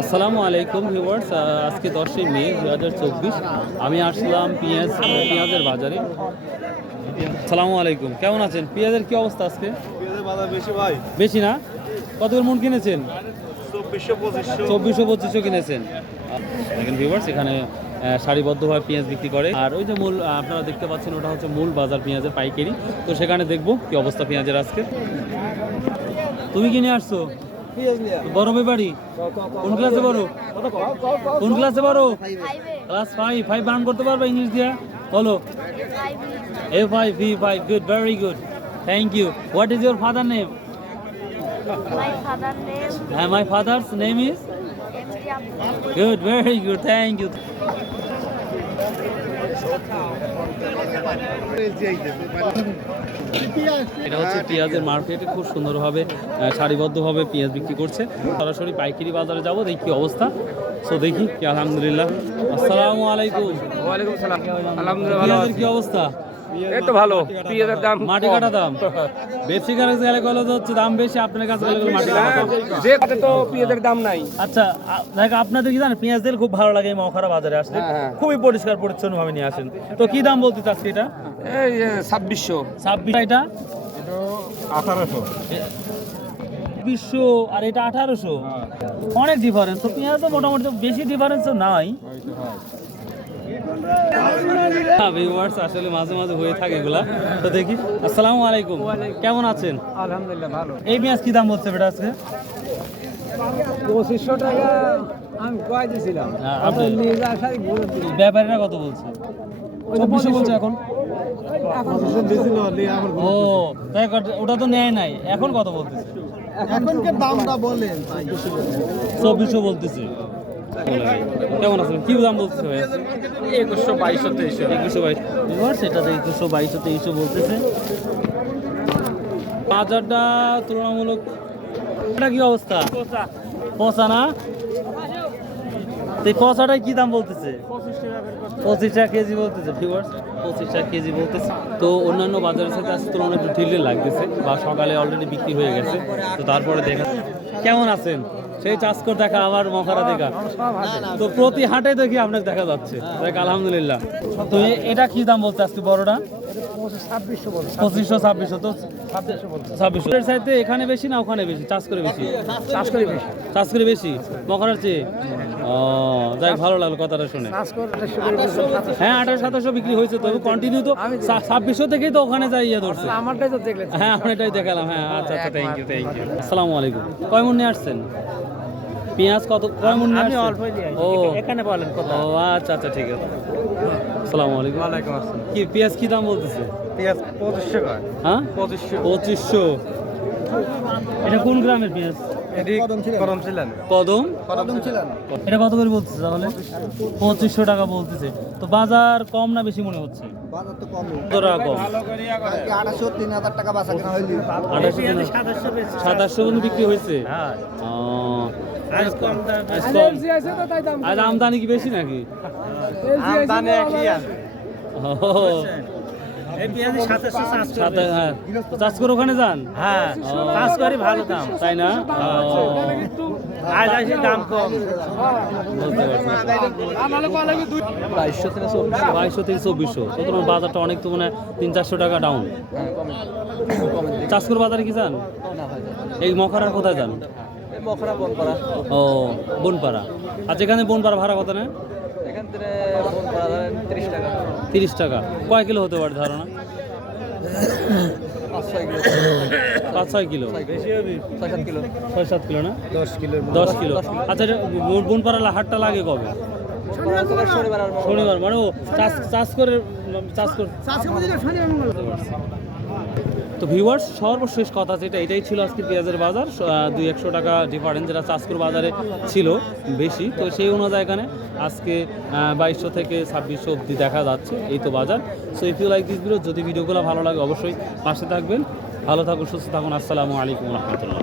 আসসালামু আলাইকুম ভিউয়ার্স, আজকে 10ই মে 2024 আমি আসলাম পেঁয়াজের বাজারে। আসসালামু আলাইকুম, কেমন আছেন? পেঁয়াজের কি অবস্থা আজকে? পেঁয়াজের বাজার বেশি ভাই, বেশি না? কত করে মন কিনেছেন? 2400-2500 কিনেছেন। দেখেন ভিউয়ার্স, এখানে সারিবদ্ধভাবে পেঁয়াজ বিক্রি করে। আর ওই যে মূল আপনারা দেখতে পাচ্ছেন, ওটা হচ্ছে মূল বাজার পেঁয়াজের পাইকারি। তো সেখানে দেখবো কি অবস্থা পেঁয়াজের আজকে। তুমি কিনে আসছো বড় ব্যাপারী? কোন ক্লাসে বড়? কোন ক্লাসে বড়? ক্লাস 5 বান করতে পারবে ইংলিশ দিয়া? বলো। A5 V5, good, very good, thank you. What is your father name? My father's name is good, very good, thank you. এটা হচ্ছে পেঁয়াজের মার্কেটে খুব সুন্দরভাবে সারিবদ্ধভাবে পেঁয়াজ বিক্রি করছে। সরাসরি পাইকারি বাজারে যাবো, দেখি কি অবস্থা। সো দেখি কি। আলহামদুলিল্লাহ। আসসালামু আলাইকুম। ওয়ালাইকুম সালাম। আলহামদুলিল্লাহ ভালো আছি। কি অবস্থা? এই তো ভালো। পেঁয়াজের দাম মাটি কাটা দাম বেশি, কাছে গেলে তো হচ্ছে দাম বেশি, আপনার কাছে গেলে মাটি কাটা দাম। যে কাটে তো পেঁয়াজের দাম নাই। আচ্ছা দেখ, আপনাদের কি জানেন পেঁয়াজ তেল খুব ভালো লাগে এই মহাখারা বাজারে আসলে, খুবই পরিষ্কার পরিচ্ছন্ন ভাবে নিয়ে আসেন। তো কি দাম বলতে চাচ্ছি এটা? এই 2600। 26 এটা 1800। 2000 আর এটা 1800, অনেক ডিফারেন্স। তো পেঁয়াজ তো মোটামুটি বেশি ডিফারেন্স নাই। ভিউয়ার্স, আসলে মাঝে মাঝে হয়ে থাকে এগুলা। তো দেখি। আসসালামু আলাইকুম, কেমন আছেন? আলহামদুলিল্লাহ ভালো। এই পেঁয়াজ কি দাম বলছে বেটা আজকে? 2500 টাকা আমি কয় দিছিলাম। আপনি ব্যাপারীরা কত বলছে? 2400 বলছে এখন। ও দেখ, ওটা তো নেয় নাই, এখন কত বলতেছে? এখনকার দামটা বলেন। 2400 বলতেছে। কেমন আছেন? কি দাম বলতেছে ভাই? 2100, 2200, 2122। সেটা 2122, 2300 বলতেছে। বাজারটা তুলনামূলক এটা কি অবস্থা? পচা না? এই পচাটাই কি দাম বলতেছে? 25 টাকা কেজি বলতেছে। ভিউয়ার্স, 25 টাকা কেজি বলতেছে। তো অন্যান্য বাজারের সাথে আজকে তুলনায় একটু ঢিলে লাগতেছে, বা সকালে অলরেডি বিক্রি হয়ে গেছে। তো তারপরে দেখা। কেমন আছেন? সেই চাষকর দেখা, আমার মখারা দেখা। তো প্রতি হাটে দেখি আপনাকে দেখা যাচ্ছে। দেখ আলহামদুলিল্লাহ। তো এটা কি দাম বলছে আজকে বড়টা? 2500, 2600। তো 2600 এর সাইতে এখানে বেশি না ওখানে বেশি? চাষ করে বেশি? চাষ করে বেশি মখারার চেয়ে। ও যাই, ভালো লাগলো কথাটা শুনে। হ্যাঁ 2800-2700 বিক্রি হয়েছে, তবে কন্টিনিউ তো 2600 থেকেই তো ওখানে যাই ইয়ে ধরছে। আমারটাই তো দেখলেন। হ্যাঁ আপনারটাই দেখালাম। হ্যাঁ আচ্ছা, থ্যাংক ইউ। আসসালামু আলাইকুম। কয় মণ নিয়ে আসছেন পেঁয়াজ? কত কয় মণ নিয়ে আসছেন? ও এখানে বলেন কত। ও আচ্ছা, ঠিক আছে। আসসালামু আলাইকুম। ওয়ালাইকুম আসসালাম। কি পেঁয়াজ কি দাম বলতেছে? পেঁয়াজ 2500 টাকা। হ্যাঁ 2500। এটা কোন গ্রামের পেঁয়াজ? কদম ছিলেন। কদম ছিলেন। এটা কত করে বলতেছে তাহলে? 2500 টাকা বলতেছে। তো বাজার কম না বেশি মনে হচ্ছে? বাজার তো কম। কত টাকা কম? 2800, 3000 টাকা বাসা কেনা হইলি। 2700 পর্যন্ত বিক্রি হয়েছে। আজ আমদানি কি বেশি নাকি? চাষ করে ওখানে যান? হ্যাঁ চাষ করি, ভালো দাম তাই না? আজ আসি দাম কম। বুঝতে পারছি। 2200 থেকে 2400। তো তোমার বাজারটা অনেক, তো মানে 300-400 টাকা ডাউন। চাষ করে বাজারে কি যান? এই মখারার কোথায় যান? ও বনপাড়া। আচ্ছা, এখানে বনপাড়া ভাড়া কত না? 30 টাকা। কয় কিলো হতে পারে ধারণা? 5-6 কিলো। 6-7 কিলো না? 10 কিলো। আচ্ছা, বনপাড়া হাটটা লাগে কবে? শনিবার। মানে ও চাষ করে। তো ভিউয়ার্স, সর্বশেষ কথা যেটা, এটাই ছিল আজকে পেঁয়াজের বাজার। 200-100 টাকা ডিফারেন্স যেটা চাষকুর বাজারে ছিল বেশি। তো সেই অনুযায়ী এখানে আজকে 2200 থেকে 2600 অবধি দেখা যাচ্ছে। এই তো বাজার। So if you like this video, যদি ভিডিওগুলো ভালো লাগে অবশ্যই পাশে থাকবেন। ভালো থাকুন, সুস্থ থাকুন। আসসালামু আলাইকুম রহমতুল্লাহ।